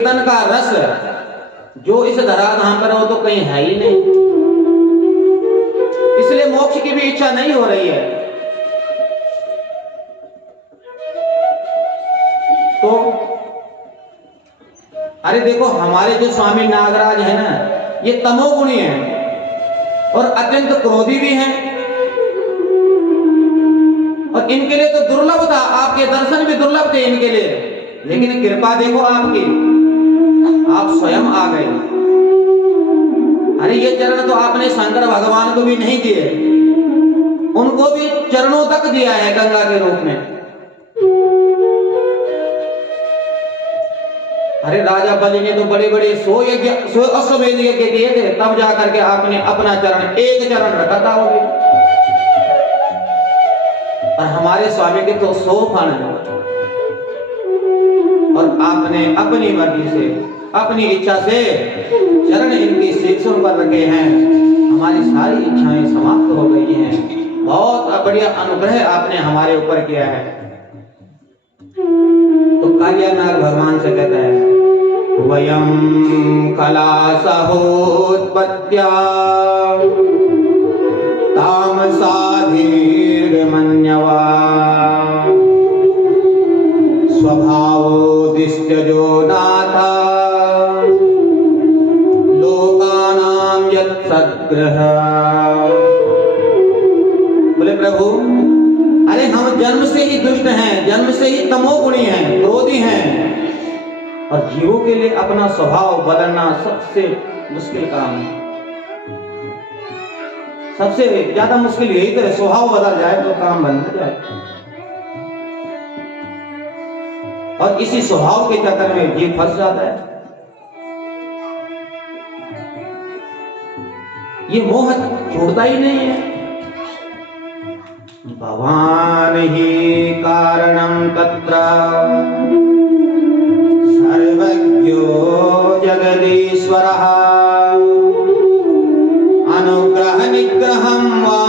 कीर्तन का रस जो इस धराधाम पर हो तो कहीं है ही नहीं, इसलिए मोक्ष की भी इच्छा नहीं हो रही है। तो अरे देखो, हमारे जो स्वामी नागराज है ना, ये तमोगुणी हैं और अत्यंत क्रोधी भी हैं, और इनके लिए तो दुर्लभ था, आपके दर्शन भी दुर्लभ थे इनके लिए, लेकिन कृपा देखो आपकी, आप स्वयं आ गए। अरे ये चरण तो आपने शंकर भगवान को भी नहीं दिए, उनको भी चरणों तक दिया है गंगा के रूप में। अरे राजा बलि ने तो बड़े बड़े 100 अश्वमेध यज्ञ किए थे, तब जाकर के आपने अपना चरण, एक चरण रखा था वो भी। और हमारे स्वामी के तो 100 फण है, और आपने अपनी मर्जी से, अपनी इच्छा से चरण इनकी शीर्षों पर रखे हैं, हमारी सारी इच्छाएं समाप्त हो गई हैं। बहुत बढ़िया अनुग्रह आपने हमारे ऊपर किया है। तो कालियानाग भगवान से कहता है, वयं कला सहोत्पत्त्या तामसा दीर्घमन्यवा स्वभावोदिष्ट जो नाथा लोकानां यत्सद्ग्रह। बोले प्रभु, अरे हम जन्म से ही दुष्ट हैं, जन्म से ही तमोगुणी हैं, क्रोधी हैं, और जीवों के लिए अपना स्वभाव बदलना सबसे मुश्किल काम है। सबसे ज्यादा मुश्किल यही तो है, स्वभाव बदल जाए तो काम बन जाए। और इसी स्वभाव के चक्कर में जीव फंस जाता है। ये मोह छोड़ता ही नहीं है। भवान ही कारणं तत्र सर्वज्ञो जगदीश्वरः अनुग्रह निग्रहं वा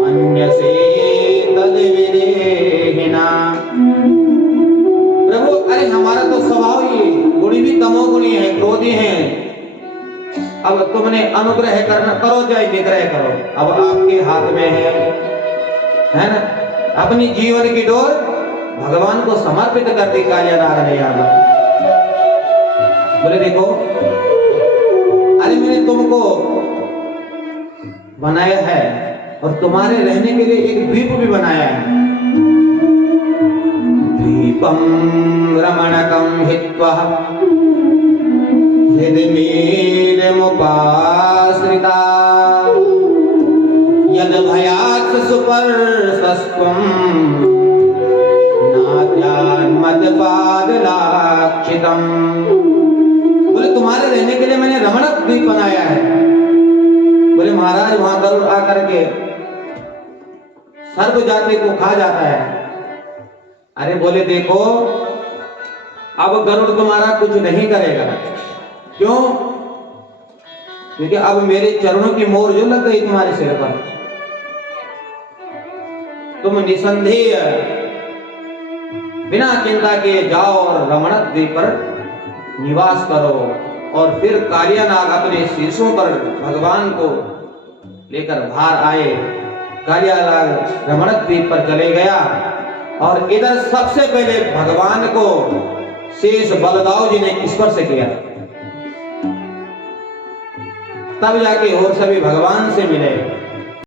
मन्यसे तद्विदेहिना। प्रभु, अरे हमारा तो स्वभाव ही गुणी भी तमोगुणी है, क्रोधी है। अब तुमने अनुग्रह करना, करो चाहे निग्रह करो, अब आपके हाथ में है ना। अपनी जीवन की डोर भगवान को समर्पित कर दी कालियानाग ने यहाँ पर। बोले देखो, अरे मैंने तुमको बनाया है और तुम्हारे रहने के लिए एक द्वीप भी बनाया है। द्वीपम रमणकं हित्वा हृदयमीदमुपाश्रिता यद भयात् सुपर्शस्त्वं मदपादलाक्षितम्। बोले तुम्हारे रहने के लिए मैंने रमणक द्वीप बनाया है। बोले महाराज, वहां गरुड़ आकर के सर्व जाति को खा जाता है। अरे बोले देखो, अब गरुड़ तुम्हारा कुछ नहीं करेगा। क्यों? क्योंकि अब मेरे चरणों की मोहर जो लग गई तुम्हारे सिर पर, तुम निसंदेह बिना चिंता के जाओ और रमणक द्वीप पर निवास करो। और फिर कालियानाग अपने शीशों पर भगवान को लेकर बाहर आए। कालियानाग रमणक द्वीप पर चले गया और इधर सबसे पहले भगवान को शेष बलदाऊ जी ने स्पर्श किया, तब जाके और सभी भगवान से मिले।